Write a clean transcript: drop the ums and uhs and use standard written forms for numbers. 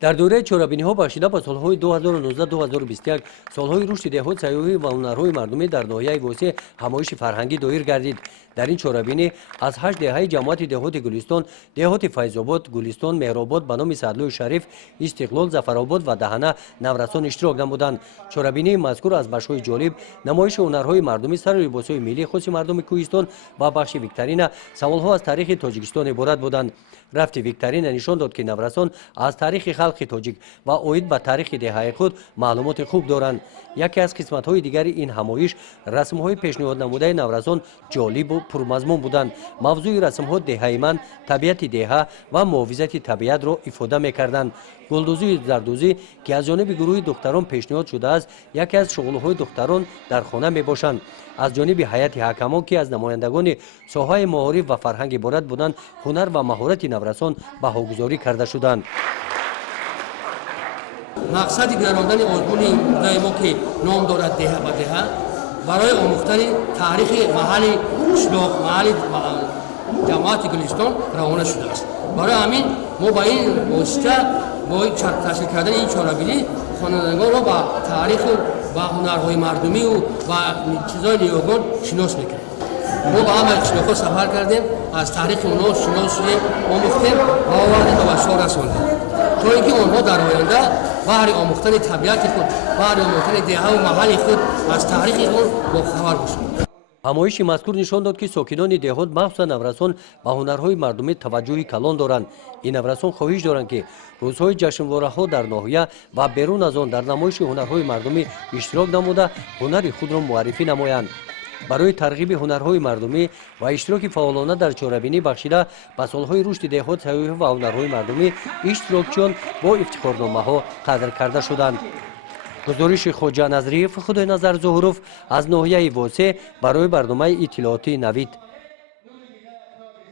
در دوره چرابینی‌ها بخشیده به سالهای 2019-2021 سالهای رشد دهات سیاحی و هنرهای مردمی در ناحیه وسیع همایش فرهنگی دایر گردید. در این چرابینی از 8 دهه جماعت دهات گلستان، دهات فیض‌آباد، گلستان، مهرآباد، بنام سعدالله شریف، استقلال، ظفرآباد و دهنه نورستان اشتراک نمودند. چرابینی مذکور از بخش‌های جالب نمایش هنرهای مردمی، سر لباس‌های ملی خاص مردم کوهستان و بخش ویکتورین سوال‌ها از تاریخ تاجیکستان عبارت بودند. رفت ویکتورین نشان داد که نورستان از تاریخ خلق تاجیک و اوید به تاریخ دهه خود معلومات خوب دارند. یکی از قسمت‌های دیگر این همایش رسم‌های پیشنهاد نموده نورستان جالب و پرمضمون بودند. موضوع رسم‌ها دهه من، طبیعت دهه و محافظت طبیعت را افاده می‌کردند. گلدوزی زردوزی که از جانب گروه دختران پیشنهاد شده است، یکی از شغل‌های دختران در خانه میباشند. از جانب هیئت حکمان که از نمایندگان ساحه معارف و فرهنگ عبارت بودند، هنر و مهارت نورستان بهاگذاری کرده شدند. مقصد گراندن آزمون ما که نام دارد دهه و دهه برای آموختن تاریخ محل شلوغ محل جماعت گلستان روانه شده است. برای همین ما با این واسطه با تشکیل کردن این چهاربینی خوانندگان را با تاریخ و هنرهای مردمی و چیزهای نیاگان شناس میکنیم. ما با همه شلوغ سفر کردیم، از تاریخ اونها شناس شدیم، آموختیم و آوردیم و بشار رساندیم تا اینکه آنها در آینده بهر آموختن طبیعت خود، بهر آموختن دهه و محل خود از تاریخ خود با خبر باشند. همایش مذکور نشان داد که ساکنان دهات مخصوصا نورستان به هنرهای مردمی توجهی کلان دارند. این نورستان خواهش دارند که روزهای جشنواره‌ها در ناحیه و بیرون از آن در نمایش هنرهای مردمی اشتراک نموده هنر خود را معرفی نمایند. برای ترغیب هنرهای مردمی و اشتراک فعالانه در چهاربینی بخشیده به سالهای رشد دهات سیاحی و هنرهای مردمی اشتراکچیان با افتخارنامه‌ها قدر کرده شدند. گزارش خواجه نظریف خدای نظر ظهوروف از ناحیه واسع برای برنامه اطلاعاتی نوید.